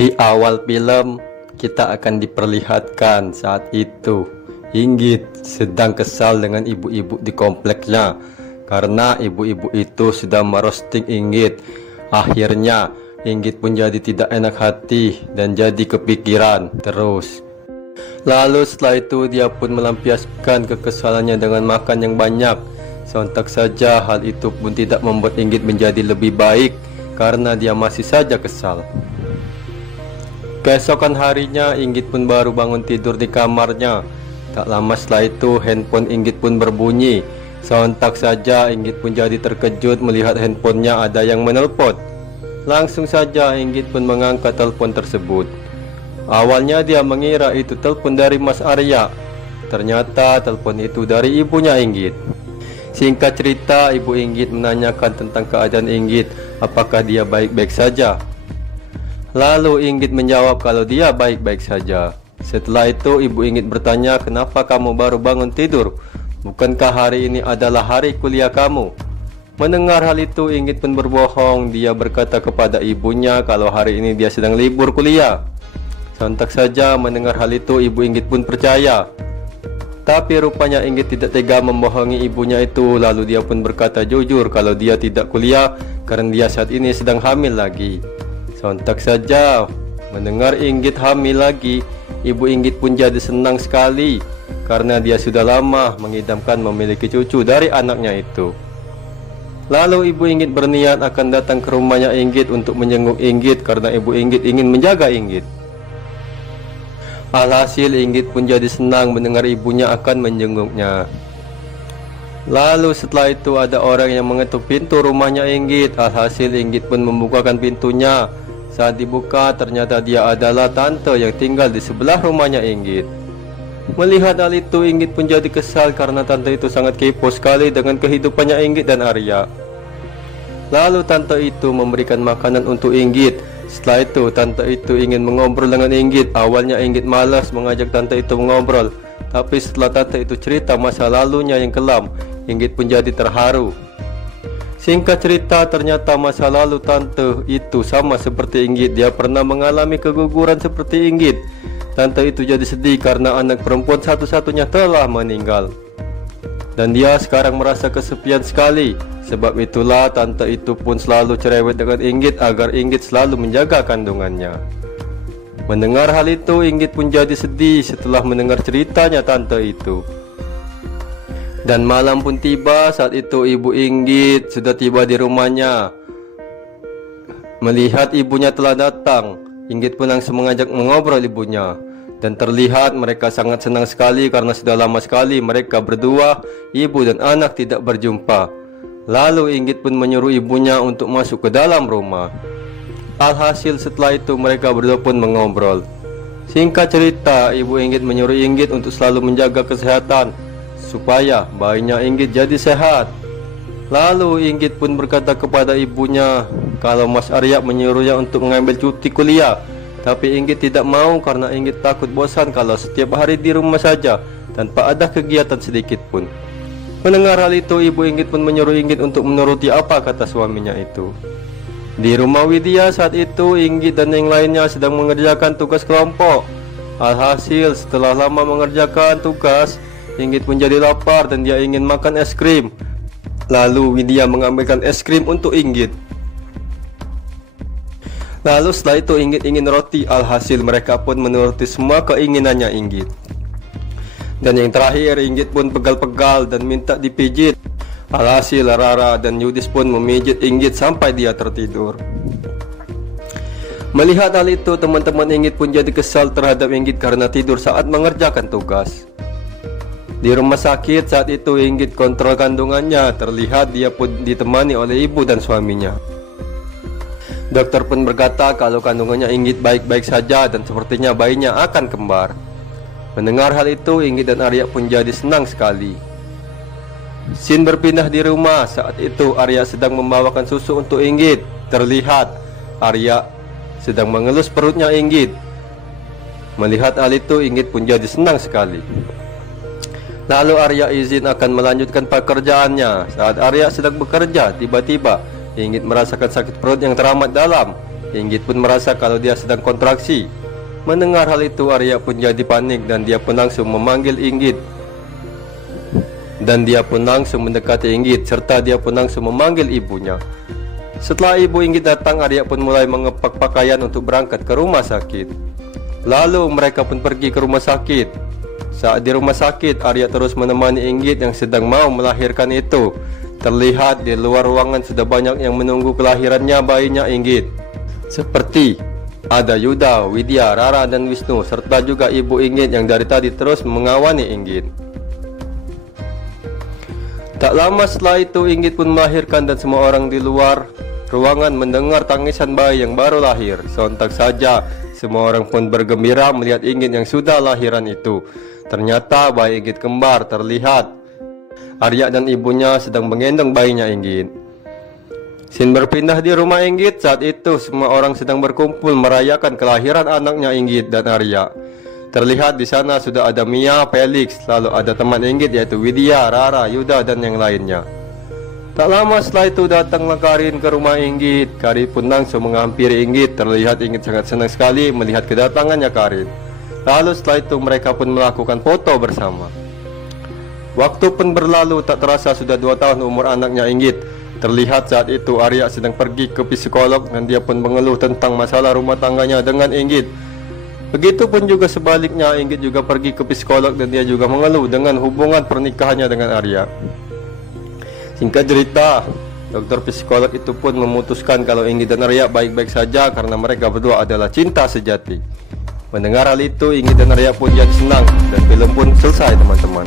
Di awal film, kita akan diperlihatkan saat itu Inggit sedang kesal dengan ibu-ibu di kompleksnya karena ibu-ibu itu sudah merosting Inggit. Akhirnya Inggit pun jadi tidak enak hati dan jadi kepikiran terus. Lalu setelah itu dia pun melampiaskan kekesalannya dengan makan yang banyak. Sontak saja hal itu pun tidak membuat Inggit menjadi lebih baik karena dia masih saja kesal. Keesokan harinya Inggit pun baru bangun tidur di kamarnya. Tak lama setelah itu handphone Inggit pun berbunyi. Sontak saja Inggit pun jadi terkejut melihat handphonenya ada yang menelpon. Langsung saja Inggit pun mengangkat telepon tersebut. Awalnya dia mengira itu telepon dari Mas Arya. Ternyata telepon itu dari ibunya Inggit. Singkat cerita, ibu Inggit menanyakan tentang keadaan Inggit, apakah dia baik-baik saja. Lalu Inggit menjawab kalau dia baik-baik saja. Setelah itu ibu Inggit bertanya, kenapa kamu baru bangun tidur? Bukankah hari ini adalah hari kuliah kamu? Mendengar hal itu Inggit pun berbohong. Dia berkata kepada ibunya kalau hari ini dia sedang libur kuliah. Sontak saja mendengar hal itu ibu Inggit pun percaya. Tapi rupanya Inggit tidak tega membohongi ibunya itu. Lalu dia pun berkata jujur kalau dia tidak kuliah karena dia saat ini sedang hamil lagi. Sontak saja mendengar Inggit hamil lagi, ibu Inggit pun jadi senang sekali karena dia sudah lama mengidamkan memiliki cucu dari anaknya itu. Lalu ibu Inggit berniat akan datang ke rumahnya Inggit untuk menjenguk Inggit karena ibu Inggit ingin menjaga Inggit. Alhasil Inggit pun jadi senang mendengar ibunya akan menjenguknya. Lalu setelah itu ada orang yang mengetuk pintu rumahnya Inggit. Alhasil Inggit pun membukakan pintunya. Saat dibuka ternyata dia adalah tante yang tinggal di sebelah rumahnya Inggit. Melihat hal itu Inggit pun jadi kesal karena tante itu sangat kepo sekali dengan kehidupannya Inggit dan Arya. Lalu tante itu memberikan makanan untuk Inggit. Setelah itu tante itu ingin mengobrol dengan Inggit. Awalnya Inggit malas mengajak tante itu mengobrol, tapi setelah tante itu cerita masa lalunya yang kelam, Inggit pun jadi terharu. Singkat cerita, ternyata masa lalu tante itu sama seperti Inggit. Dia pernah mengalami keguguran seperti Inggit. Tante itu jadi sedih karena anak perempuan satu-satunya telah meninggal. Dan dia sekarang merasa kesepian sekali. Sebab itulah tante itu pun selalu cerewet dengan Inggit agar Inggit selalu menjaga kandungannya. Mendengar hal itu Inggit pun jadi sedih setelah mendengar ceritanya tante itu. Dan malam pun tiba. Saat itu ibu Inggit sudah tiba di rumahnya. Melihat ibunya telah datang, Inggit pun langsung mengajak mengobrol ibunya. Dan terlihat mereka sangat senang sekali karena sudah lama sekali mereka berdua, ibu dan anak, tidak berjumpa. Lalu Inggit pun menyuruh ibunya untuk masuk ke dalam rumah. Alhasil setelah itu mereka berdua pun mengobrol. Singkat cerita, ibu Inggit menyuruh Inggit untuk selalu menjaga kesehatan supaya bayinya Inggit jadi sehat. Lalu Inggit pun berkata kepada ibunya kalau Mas Arya menyuruhnya untuk mengambil cuti kuliah. Tapi Inggit tidak mau karena Inggit takut bosan kalau setiap hari di rumah saja tanpa ada kegiatan sedikit pun. Mendengar hal itu ibu Inggit pun menyuruh Inggit untuk menuruti apa kata suaminya itu. Di rumah Widya saat itu Inggit dan yang lainnya sedang mengerjakan tugas kelompok. Alhasil setelah lama mengerjakan tugas, Inggit pun jadi lapar dan dia ingin makan es krim. Lalu Widya mengambilkan es krim untuk Inggit. Lalu setelah itu Inggit ingin roti. Alhasil mereka pun menuruti semua keinginannya Inggit. Dan yang terakhir Inggit pun pegal-pegal dan minta dipijit. Alhasil Rara dan Yudis pun memijit Inggit sampai dia tertidur. Melihat hal itu teman-teman Inggit pun jadi kesal terhadap Inggit karena tidur saat mengerjakan tugas. Di rumah sakit saat itu Inggit kontrol kandungannya. Terlihat dia pun ditemani oleh ibu dan suaminya. Dokter pun berkata kalau kandungannya Inggit baik-baik saja dan sepertinya bayinya akan kembar. Mendengar hal itu Inggit dan Arya pun jadi senang sekali. Scene berpindah di rumah. Saat itu Arya sedang membawakan susu untuk Inggit. Terlihat Arya sedang mengelus perutnya Inggit. Melihat hal itu Inggit pun jadi senang sekali. Lalu Arya izin akan melanjutkan pekerjaannya. Saat Arya sedang bekerja, tiba-tiba Inggit merasakan sakit perut yang teramat dalam. Inggit pun merasa kalau dia sedang kontraksi. Mendengar hal itu, Arya pun jadi panik dan dia pun langsung memanggil Inggit. Dan dia pun langsung mendekati Inggit serta dia pun langsung memanggil ibunya. Setelah ibu Inggit datang, Arya pun mulai mengepak pakaian untuk berangkat ke rumah sakit. Lalu mereka pun pergi ke rumah sakit. Saat di rumah sakit, Arya terus menemani Inggit yang sedang mau melahirkan itu. Terlihat di luar ruangan sudah banyak yang menunggu kelahirannya bayinya Inggit. Seperti ada Yuda, Widya, Rara, dan Wisnu, serta juga ibu Inggit yang dari tadi terus mengawani Inggit. Tak lama setelah itu, Inggit pun melahirkan dan semua orang di luar ruangan mendengar tangisan bayi yang baru lahir. Sontak saja, semua orang pun bergembira melihat Inggit yang sudah lahiran itu. Ternyata bayi Inggit kembar terlihat. Arya dan ibunya sedang menggendong bayinya Inggit. Scene berpindah di rumah Inggit. Saat itu semua orang sedang berkumpul merayakan kelahiran anaknya Inggit dan Arya. Terlihat di sana sudah ada Mia, Felix, lalu ada teman Inggit yaitu Widya, Rara, Yuda, dan yang lainnya. Tak lama setelah itu datanglah Karin ke rumah Inggit. Karin pun langsung menghampiri Inggit. Terlihat Inggit sangat senang sekali melihat kedatangannya Karin. Lalu setelah itu mereka pun melakukan foto bersama. Waktu pun berlalu, tak terasa sudah 2 tahun umur anaknya Inggit. Terlihat saat itu Arya sedang pergi ke psikolog dan dia pun mengeluh tentang masalah rumah tangganya dengan Inggit. Begitupun juga sebaliknya, Inggit juga pergi ke psikolog dan dia juga mengeluh dengan hubungan pernikahannya dengan Arya. Singkat cerita, dokter psikolog itu pun memutuskan kalau Inggit dan Arya baik-baik saja karena mereka berdua adalah cinta sejati. Mendengar hal itu, Inggit dan Arya pun jadi senang dan film pun selesai teman-teman.